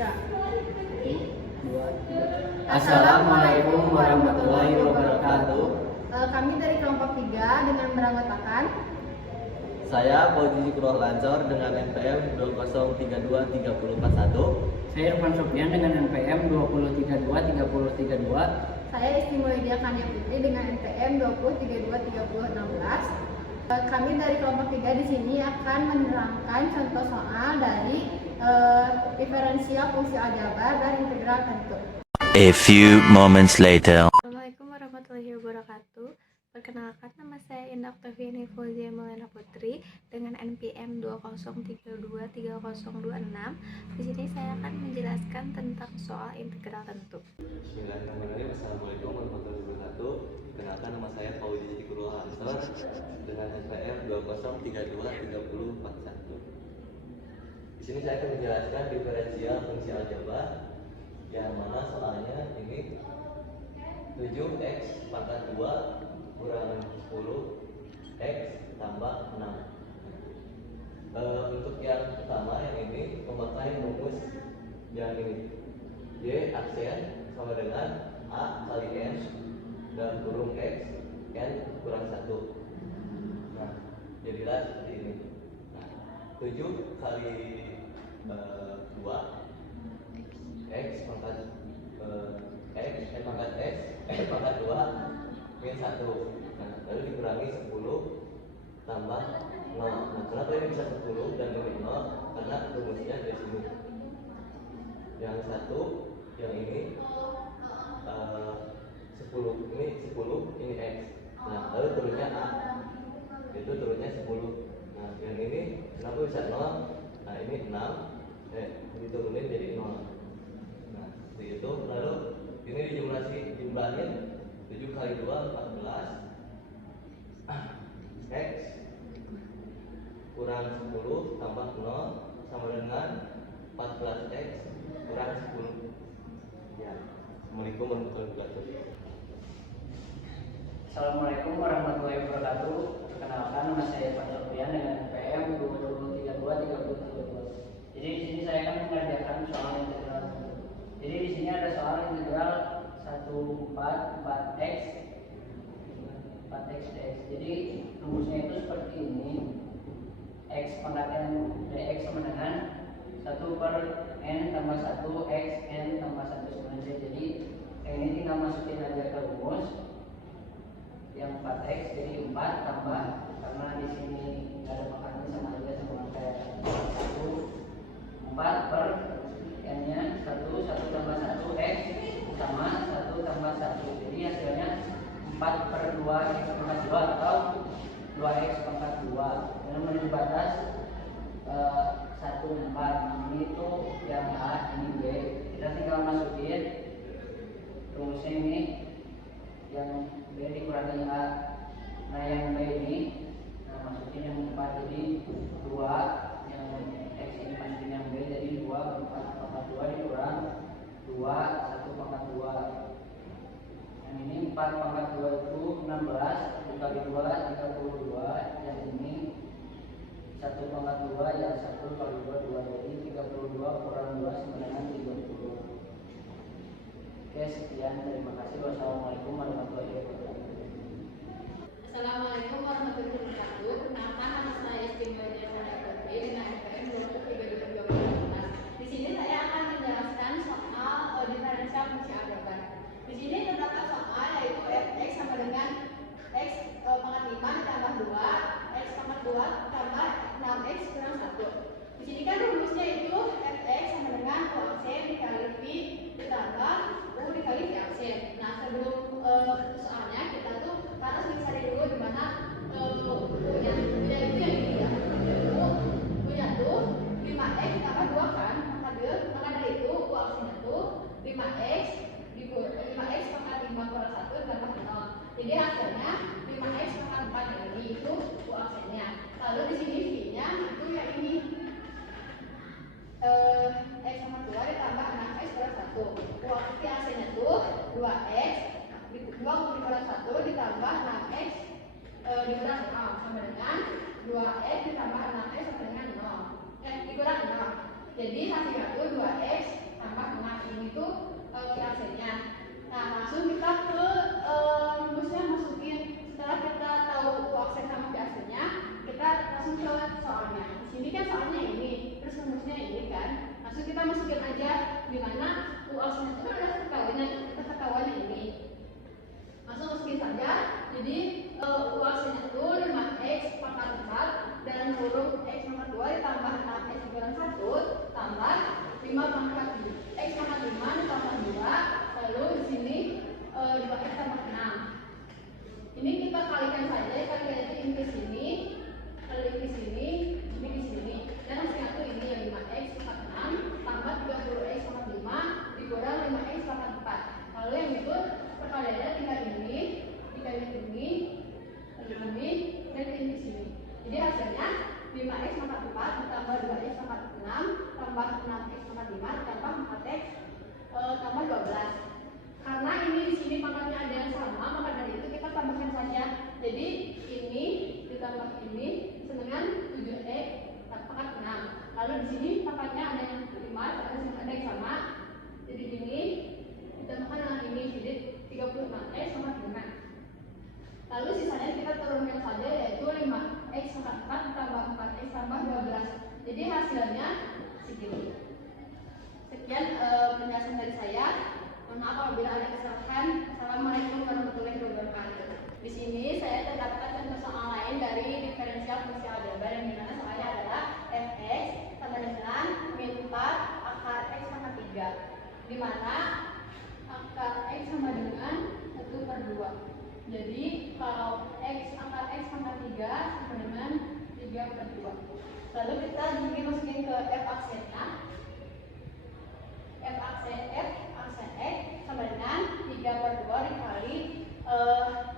Ya. Assalamualaikum warahmatullahi wabarakatuh. Kami dari kelompok 3 dengan beranggotakan Saya Fauzi Zikrul Lancor dengan NPM 20323041. Saya Irfan Sofian dengan NPM 20323032. saya Istimewa Kania Putri dengan NPM 20323016. Kami dari kelompok 3 di sini akan menerangkan contoh soal dari diferensial fungsi aljabar dan integral tentu. A few moments later. Assalamualaikum warahmatullahi wabarakatuh. Perkenalkan, nama saya Indah Oktaviani Fauzia Melena Putri dengan NPM 20323026. Di sini saya akan menjelaskan tentang soal integral tentu. Bismillahirrahmanirrahim. Assalamualaikum warahmatullahi wabarakatuh. Kenalkan, nama saya Fauzi Zikrul Lancor dengan NPM 20323041. Di sini saya akan menjelaskan diferensial fungsi aljabar yang mana soalnya ini 7x pangkat 2 kurang 10x tambah 6. Untuk yang pertama yang ini memakai rumus yang ini, y aksen sama dengan a kali n dan kurung x n kurang 1. Nah, jadilah seperti ini. Nah, 7 kali 2 x pangkat x n pangkat x n pangkat 2 min 1. Nah, lalu dikurangi 10 tambah 0. Nah, kenapa ini bisa 10 dan ini 0? Karena rumusnya dari sini. Yang satu, yang ini 10, ini x. Nah, lalu turunnya a, itu turunnya 10. Nah, yang ini kenapa bisa 0? Nah, ini 6, diturunin jadi 0. Nah, seperti itu. Lalu ini dijumlahin 7 kali 2 14 x kurang 10 tambah 0 sama dengan 14x kurang 10. Ya. Assalamualaikum warahmatullahi wabarakatuh. Assalamualaikum warahmatullahi wabarakatuh. Perkenalkan, nama saya Irfan Sofian dengan NPM 20323032. Jadi di sini saya akan mengerjakan soal integral. Jadi di sini ada soal integral 4x dx. Jadi rumusnya itu seperti ini. X pangkat n dx sama dengan 1/n tambah 1 x n tambah 1 sama z. Jadi yang ini tinggal masukin aja ke rumus. Yang 4x jadi 4 tambah, karena di sini nggak ada pangkatnya sama aja sama kayak 1, 4 per n nya 1 tambah 1 x sama 1 tambah 1. Jadi hasilnya 4/2 x pangkat 2 atau 2x pangkat 2. Dan menjadi batas 1, 4. Ini tuh yang A, ini B. Kita tinggal masukin rumusnya ini, yang B dikurangi A. Nah, yang B ini masukin yang 4, jadi 2. Yang x ini masukin yang B, jadi 2 4 pangkat 2 dikurang 2 1 pangkat 2. Yang ini 4 pangkat 2 itu 16 dikali 2 32. Yang ini 1 pangkat 2 ya 1 kali 2 2, jadi 32 kurang 2 sama dengan 30. Oke, sekian, terima kasih. Wassalamualaikum warahmatullahi wabarakatuh. Assalamualaikum warahmatullahi wabarakatuh. Kenalkan, nama saya Istimewa Kania Putri dengan NPM 20323016. Di sini saya akan menjelaskan soal diferensial fungsi aljabar. Di sini terdapat soal yaitu fx sama dengan x pangkat 5 ditambah 2 x pangkat 2 tambah 6x kurang 1. Di sini kan rumusnya itu fx sama dengan u aksen dikali v ditambah u dikali v aksen. Nah, sebelum soalnya kita tuh harus mencari dulu di mana u-nya itu yang ini ya. U-nya tuh 5x tambah 2 kan, maka dari itu u aksennya tuh 5x pangkat 5 kurang 1 tambah 0. Jadi hasilnya 5x pangkat 4 ini itu u aksennya. Lalu di sini v-nya itu yang ini x pangkat 2 ditambah 6x kurang 1. U aksennya tuh 2x dikurang 1 ditambah 6x dikurang 0 sama dengan 2x ditambah 6x sama dengan 0. Dikurang 0. Jadi hasilnya tuh 2x tambah 6. Ini tuh VAC-nya. Nah, langsung kita ke rumusnya masukin. Setelah kita tahu UAC sama VAC-nya, kita langsung ke soalnya. Di sini kan soalnya ini, terus rumusnya ini kan. Langsung kita masukin aja di mana UAC-nya itu kan udah ketahuan ini. Langsung masukin saja. Jadi UAC-nya itu 5x pangkat 4 dan huruf x pangkat 2 ditambah 6x dikurang 1 tambah 5 pangkat x pangkat 5 ditambah 2, lalu di sini 2x tambah 6. Ini kita kalikan saja, kalikan ke sini, lalu ke sini, ini di sini. Dan hasilnya itu ini ya 5x pangkat 6 tambah 30x pangkat 5 dikurang 5x pangkat 4. Lalu yang itu perkaliannya tinggal ini, dikali ini, dan ini di sini. Jadi hasilnya 5x pangkat 4 ditambah 2x pangkat 6 tambah 6x pangkat 5 ditambah 4x tambah 12. Karena ini di sini pangkatnya ada yang sama, maka dari itu kita tambahkan saja. Jadi ini ditambah ini dengan 7x pangkat 6. Lalu di sini pangkatnya ada yang 5, ada yang sama. Jadi ini ditambahkan dengan ini, jadi 36x pangkat 5. Lalu sisanya kita turunkan saja, yaitu 5x pangkat 4 tambah 4x tambah 12. Jadi hasilnya segini. Sekian penjelasan dari saya. Mohon maaf apabila ada kesalahan. Assalamualaikum warahmatullahi wabarakatuh. Di sini saya terdapat contoh soal lain dari diferensial fungsi aljabar yang dimana soalnya adalah fx sama dengan min 4 akar x pangkat 3, dimana akar x sama dengan 1/2. Jadi kalau x akar x pangkat 3 sama dengan 3/2. Lalu kita masukin ke f aksennya. F aksen x sama dengan 3/2 dikali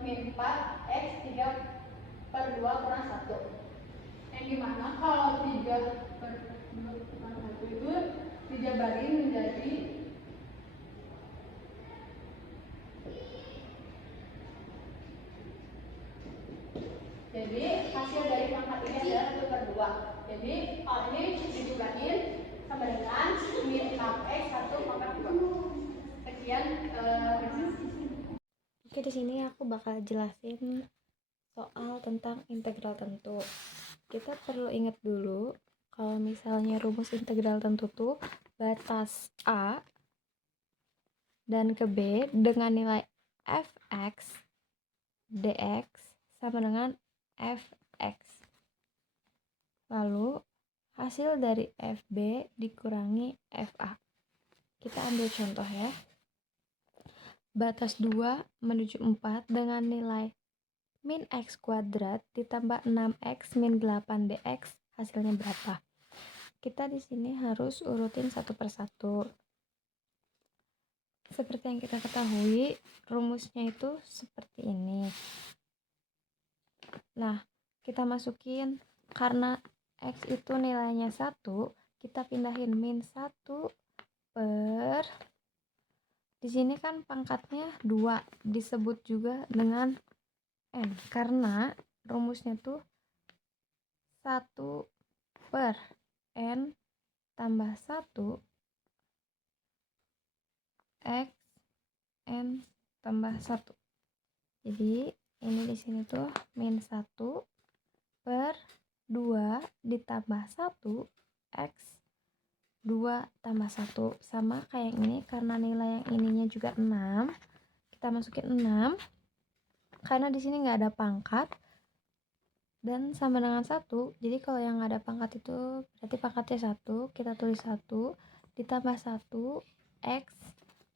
min 4x 3/2 kurang 1. Yang dimana kalau 3/2 kurang 1 itu dijabarin menjadi hasil dari pangkat ini adalah 1/2. Jadi hal ini dijumlahin sama dengan min 6x 1 pangkat 2. Sekian. Oke, di sini aku bakal jelasin soal tentang integral tentu. Kita perlu ingat dulu kalau misalnya rumus integral tentu tuh batas A dan ke B dengan nilai fx dx sama dengan fx. Lalu hasil dari fb dikurangi fa. Kita ambil contoh ya. Batas 2 menuju 4 dengan nilai min x kuadrat ditambah 6x min 8 dx, hasilnya berapa? Kita di sini harus urutin satu persatu. Seperti yang kita ketahui, rumusnya itu seperti ini. Nah, kita masukin karena x itu nilainya 1, kita pindahin min 1 per, di sini kan pangkatnya 2, disebut juga dengan n karena rumusnya tuh 1 per n tambah 1 x n tambah 1. Jadi ini di sini tuh min 1 per 2 ditambah 1 x 2 tambah 1, sama kayak ini. Karena nilai yang ininya juga 6, kita masukin 6 karena di sini nggak ada pangkat dan sama dengan 1. Jadi kalau yang nggak ada pangkat itu berarti pangkatnya 1, kita tulis 1 ditambah 1 x.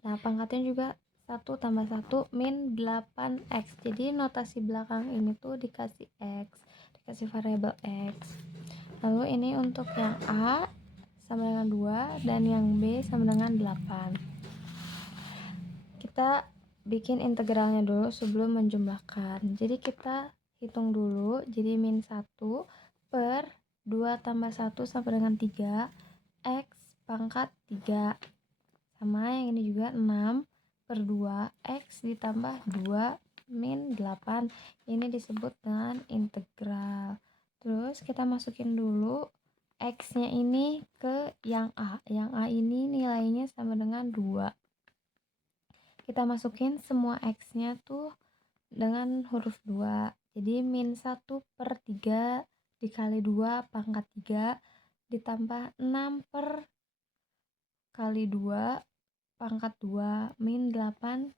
Nah, pangkatnya juga 1 tambah 1 min 8x. Jadi notasi belakang ini tuh dikasih x, dikasih variabel x. Lalu ini untuk yang A sama dengan 2 dan yang B sama dengan 8. Kita bikin integralnya dulu sebelum menjumlahkan. Jadi kita hitung dulu. Jadi min 1 per 2 tambah 1 sama dengan 3 x pangkat 3. Sama yang ini juga 6 per 2 x ditambah 2 min 8. Ini disebut dengan integral. Terus kita masukin dulu X-nya ini ke yang A. Yang A ini nilainya sama dengan 2. Kita masukin semua X-nya tuh dengan huruf 2. Jadi min 1/3 dikali 2 pangkat 3 ditambah 6 per kali 2 pangkat 2 min 8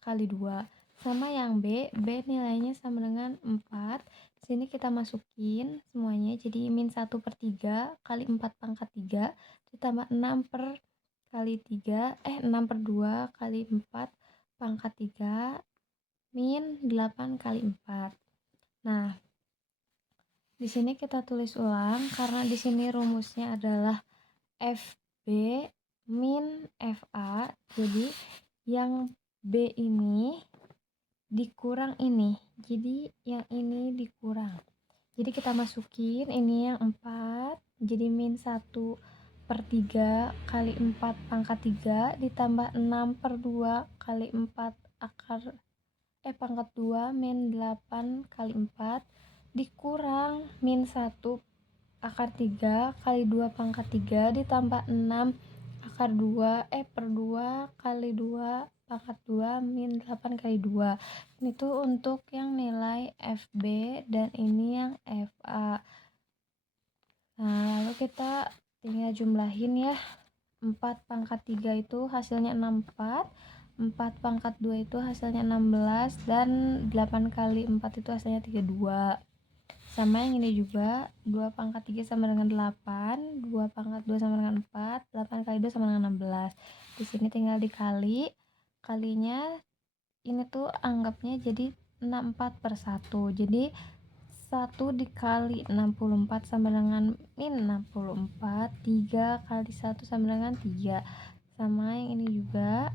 kali 2. Sama yang B nilainya sama dengan 4. Sini kita masukin semuanya, jadi min 1/3 kali 4 pangkat 3 ditambah 6 per kali 2 kali 4 pangkat 3 min 8 kali 4. Nah, di sini kita tulis ulang karena di sini rumusnya adalah FB min FA. Jadi yang B ini dikurang ini. Jadi yang ini dikurang. Jadi kita masukin ini yang 4. Jadi min 1/3 kali 4 pangkat 3 ditambah 6/2 kali 4 pangkat 2 min 8 kali 4 dikurang min 1/3 kali 2 pangkat 3 ditambah 6/2 kali 2 pangkat 2 min 8 kali 2. Ini tuh untuk yang nilai FB dan ini yang FA. Nah, lalu kita tinggal jumlahin ya. 4 pangkat 3 itu hasilnya 64. 4 pangkat 2 itu hasilnya 16 dan 8 kali 4 itu hasilnya 32. Sama yang ini juga, 2 pangkat 3 sama dengan 8, 2 pangkat 2 sama dengan 4, 8 kali 2 sama dengan 16. Di sini tinggal dikali, kalinya ini tuh anggapnya jadi 64/1. Jadi 1 dikali 64 sama dengan min 64, 3 kali 1 sama dengan 3. Sama yang ini juga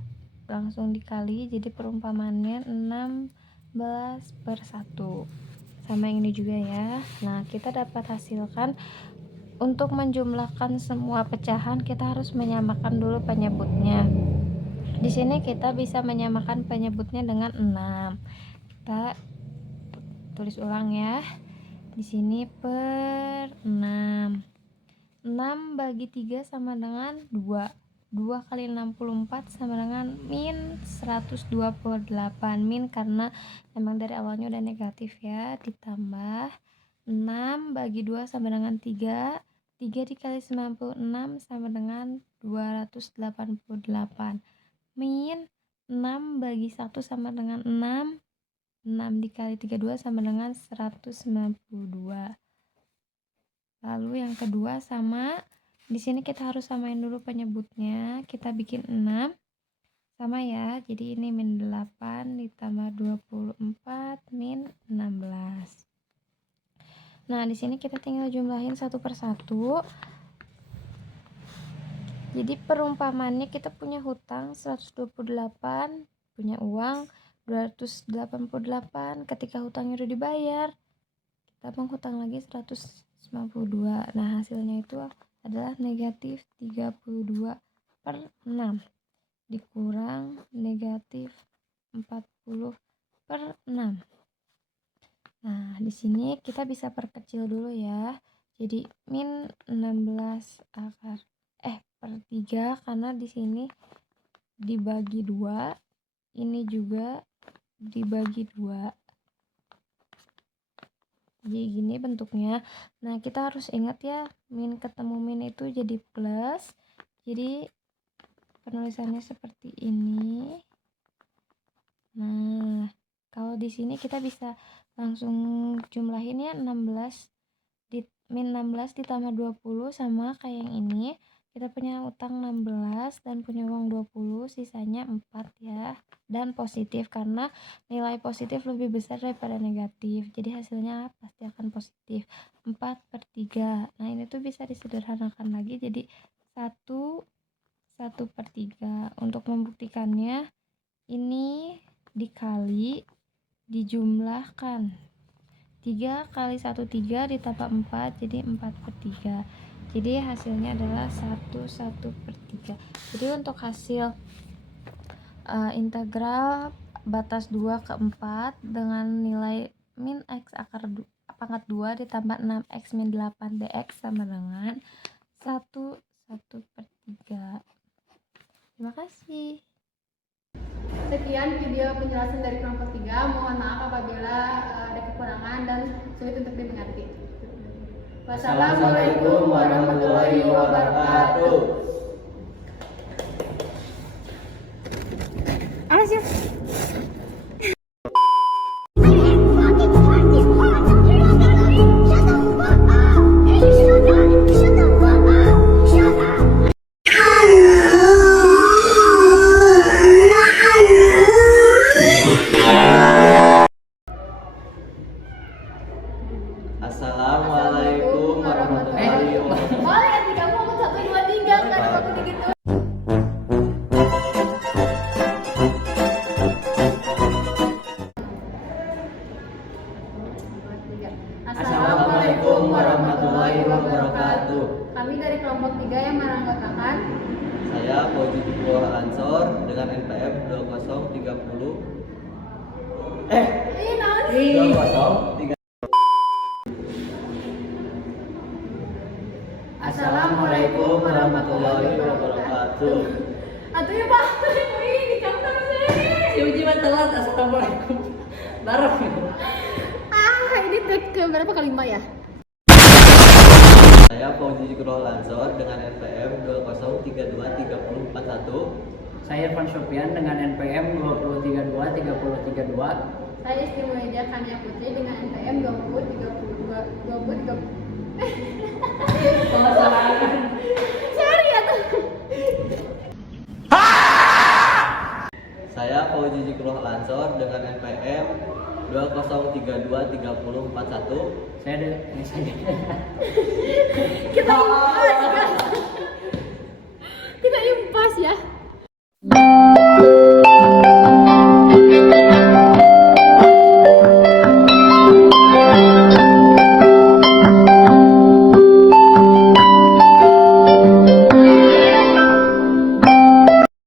langsung dikali, jadi perumpamaannya 16/1. Sama yang ini juga ya. Nah, kita dapat hasilkan untuk menjumlahkan semua pecahan kita harus menyamakan dulu penyebutnya. Di sini kita bisa menyamakan penyebutnya dengan 6. Kita tulis ulang ya. Di sini per 6. 6 bagi 3 sama dengan 2. 2 kali 64 sama dengan min 128. Min karena memang dari awalnya udah negatif ya. Ditambah 6 bagi 2 sama dengan 3. 3 dikali 96 sama dengan 288. Min 6 bagi 1 sama dengan 6. 6 dikali 32 sama dengan 192. Lalu yang kedua sama, di sini kita harus samain dulu penyebutnya. Kita bikin 6 sama ya. Jadi ini min 8 ditambah 24 min 16. Nah, di sini kita tinggal jumlahin satu persatu. Jadi perumpamannya kita punya hutang 128, punya uang 288. Ketika hutangnya udah dibayar, kita menghutang lagi 192. Nah, hasilnya itu adalah negatif 32/6 dikurang negatif 40/6. Nah, di sini kita bisa perkecil dulu ya. Jadi min 16 per 3 karena di sini dibagi 2, ini juga dibagi 2. Jadi gini bentuknya. Nah, kita harus ingat ya, min ketemu min itu jadi plus. Jadi penulisannya seperti ini. Nah, kalau di sini kita bisa langsung jumlahin ya, 16 min 16 ditambah 20 sama kayak yang ini. Kita punya utang 16 dan punya uang 20, sisanya 4 ya. Dan positif karena nilai positif lebih besar daripada negatif. Jadi hasilnya pasti akan positif. 4/3. Nah, ini tuh bisa disederhanakan lagi jadi 1/3. Untuk membuktikannya, ini dikali, dijumlahkan. 3 kali 1 3 ditambah 4 jadi 4/3. Jadi hasilnya adalah 1/3. Jadi untuk hasil integral batas 2 ke 4 dengan nilai min x akar pangkat 2 ditambah 6x min 8 dx sama dengan 1/3. Terima kasih. Sekian video penjelasan dari kelompok 3. Mohon maaf apabila ada kekurangan dan sulit untuk dimengerti. Wassalamualaikum warahmatullahi wabarakatuh. Assalamualaikum warahmatullahi wabarakatuh. Boleh nanti kamu ngomong 1, 2, 3 kan waktu gitu. Assalamualaikum warahmatullahi wabarakatuh. Kami dari kelompok 3 yang meranggotakan Saya Fauzi Fikruh Ansor dengan NPM 2030. naon? 2030. Assalamualaikum warahmatullahi wabarakatuh. Atuh ya Pak. Ini kamu sama saya. Si Uji mah telat, assalamualaikum. Bareng. Ini take ke berapa kelima ya? Saya Fauzi Fikruh Ansor dengan NPM 20323041. Saya Irfan Sofian dengan NPM 20323032. Saya Istimewa Kania Putri dengan NPM 2032. Sorry ya tuh. Saya Fauzi Fikruh Ansor dengan NPM 20323041. Saya Kita